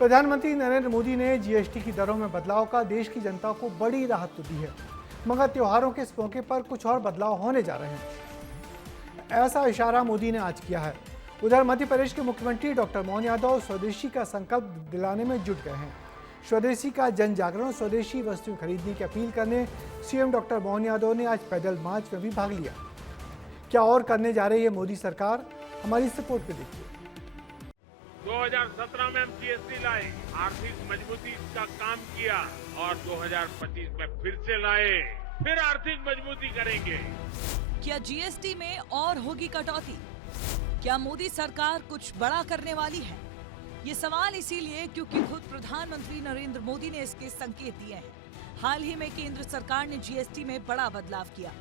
प्रधानमंत्री नरेंद्र मोदी ने जीएसटी की दरों में बदलाव का देश की जनता को बड़ी राहत तो दी है, मगर त्योहारों के इस मौके पर कुछ और बदलाव होने जा रहे हैं। ऐसा इशारा मोदी ने आज किया है। उधर मध्य प्रदेश के मुख्यमंत्री डॉक्टर मोहन यादव स्वदेशी का संकल्प दिलाने में जुट गए हैं। स्वदेशी का जन जागरण, स्वदेशी वस्तुएं खरीदने की अपील करने सीएम डॉक्टर मोहन यादव ने आज पैदल मार्च में भी भाग लिया। क्या और करने जा रही है मोदी सरकार, हमारी इस रिपोर्ट में देखिए। 2017 में हम जीएसटी लाए, आर्थिक मजबूती का काम किया और 2025 में फिर से लाए, फिर आर्थिक मजबूती करेंगे। क्या जीएसटी में और होगी कटौती? क्या मोदी सरकार कुछ बड़ा करने वाली है? ये सवाल इसीलिए क्योंकि खुद प्रधानमंत्री नरेंद्र मोदी ने इसके संकेत दिए हैं। हाल ही में केंद्र सरकार ने जीएसटी में बड़ा बदलाव किया।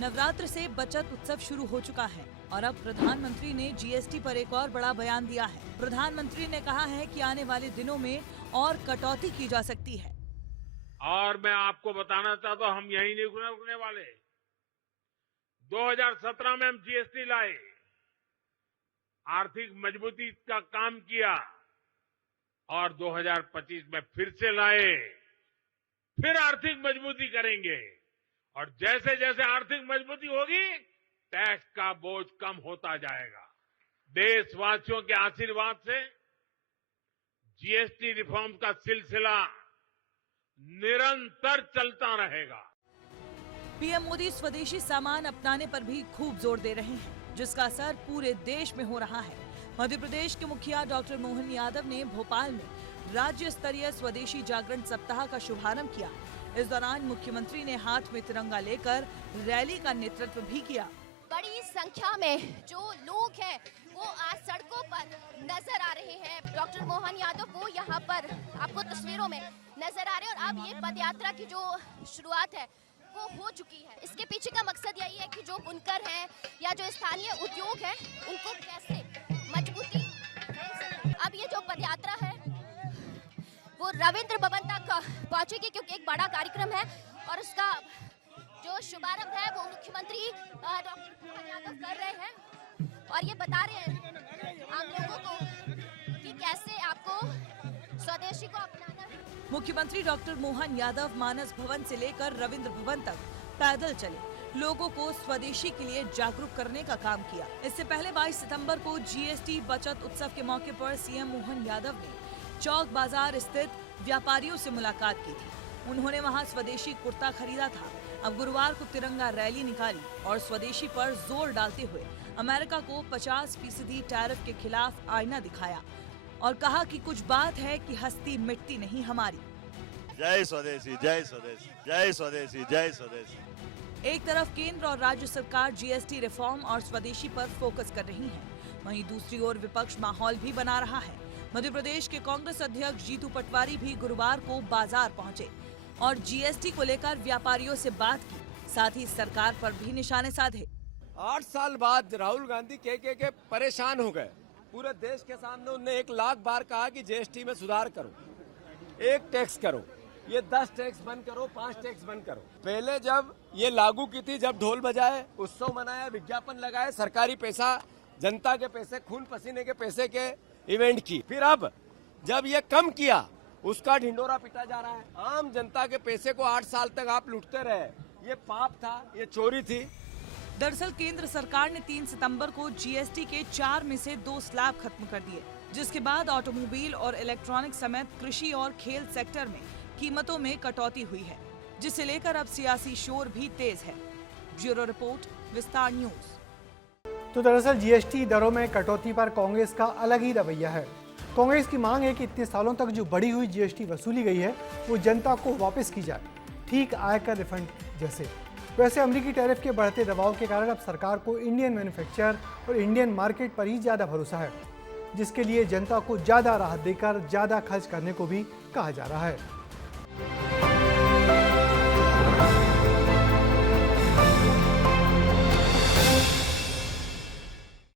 नवरात्र से बचत उत्सव शुरू हो चुका है और अब प्रधानमंत्री ने जीएसटी पर एक और बड़ा बयान दिया है। प्रधानमंत्री ने कहा है कि आने वाले दिनों में और कटौती की जा सकती है। और मैं आपको बताना चाहता हूं, हम यही नहीं रुकने वाले। 2017 में हम जीएसटी लाए, आर्थिक मजबूती का काम किया और 2025 में फिर से लाए, फिर आर्थिक मजबूती करेंगे। और जैसे जैसे आर्थिक मजबूती होगी, टैक्स का बोझ कम होता जाएगा। देशवासियों के आशीर्वाद से जीएसटी रिफॉर्म का सिलसिला निरंतर चलता रहेगा। पीएम मोदी स्वदेशी सामान अपनाने पर भी खूब जोर दे रहे हैं, जिसका असर पूरे देश में हो रहा है। मध्य प्रदेश के मुखिया डॉक्टर मोहन यादव ने भोपाल में राज्य स्तरीय स्वदेशी जागरण सप्ताह का शुभारंभ किया। इस दौरान मुख्यमंत्री ने हाथ में तिरंगा लेकर रैली का नेतृत्व भी किया। बड़ी संख्या में जो लोग हैं वो आज सड़कों पर नजर आ रहे हैं। डॉक्टर मोहन यादव वो यहाँ पर आपको तस्वीरों में नजर आ रहे हैं और अब ये पदयात्रा की जो शुरुआत है वो हो चुकी है। इसके पीछे का मकसद यही है कि जो बुनकर हैं या जो स्थानीय उद्योग है उनको कैसे मजबूती मिल सके। अब ये जो पदयात्रा है वो रविंद्र भवन तक पहुंचेगी, क्योंकि एक बड़ा कार्यक्रम है और उसका जो शुभारंभ है वो मुख्यमंत्री डॉक्टर मोहन यादव कर रहे हैं और ये बता रहे हैं आम लोगों को कि कैसे आपको स्वदेशी को अपनाना है। मुख्यमंत्री डॉक्टर मोहन यादव मानस भवन से लेकर रविंद्र भवन तक पैदल चले, लोगों को स्वदेशी के लिए जागरूक करने का काम किया। इससे पहले 22 सितंबर को जीएसटी बचत उत्सव के मौके पर सीएम मोहन यादव ने चौक बाजार स्थित व्यापारियों से मुलाकात की थी। उन्होंने वहां स्वदेशी कुर्ता खरीदा था। अब गुरुवार को तिरंगा रैली निकाली और स्वदेशी पर जोर डालते हुए अमेरिका को 50% टैरिफ के खिलाफ आईना दिखाया और कहा कि कुछ बात है कि हस्ती मिटती नहीं हमारी। जय स्वदेशी, जय स्वदेशी, जय स्वदेशी, जय स्वदेशी। एक तरफ केंद्र और राज्य सरकार जीएसटी रिफॉर्म और स्वदेशी पर फोकस कर रही है, वहीं दूसरी ओर विपक्ष माहौल भी बना रहा है। मध्य प्रदेश के कांग्रेस अध्यक्ष जीतू पटवारी भी गुरुवार को बाजार पहुंचे और जीएसटी को लेकर व्यापारियों से बात की, साथ ही सरकार पर भी निशाने साधे। 8 साल बाद राहुल गांधी के परेशान हो गए। पूरे देश के सामने उन्होंने 1 लाख बार कहा कि जीएसटी में सुधार करो, एक टैक्स करो, ये 10 टैक्स बंद करो, 5 टैक्स बंद करो। पहले जब ये लागू की थी, जब ढोल बजाए, उत्सव मनाया, विज्ञापन लगाए, सरकारी पैसा, जनता के पैसे, खून पसीने के पैसे के इवेंट की। फिर अब जब ये कम किया, उसका ढिंडोरा पिटा जा रहा है। आम जनता के पैसे को 8 साल तक आप लूटते रहे, ये पाप था, ये चोरी थी। दरअसल केंद्र सरकार ने 3 सितंबर को जीएसटी के 4 में से 2 स्लैब खत्म कर दिए, जिसके बाद ऑटोमोबाइल और इलेक्ट्रॉनिक समेत कृषि और खेल सेक्टर में कीमतों में कटौती हुई है, जिसे लेकर अब सियासी शोर भी तेज है। ब्यूरो रिपोर्ट, विस्तार न्यूज। तो दरअसल जीएसटी दरों में कटौती पर कांग्रेस का अलग ही रवैया है। कांग्रेस की मांग है कि इतने सालों तक जो बढ़ी हुई जीएसटी वसूली गई है वो जनता को वापस की जाए, ठीक आयकर रिफंड जैसे। वैसे अमेरिकी टैरिफ के बढ़ते दबाव के कारण अब सरकार को इंडियन मैन्युफैक्चर और इंडियन मार्केट पर ही ज़्यादा भरोसा है, जिसके लिए जनता को ज़्यादा राहत देकर ज़्यादा खर्च करने को भी कहा जा रहा है।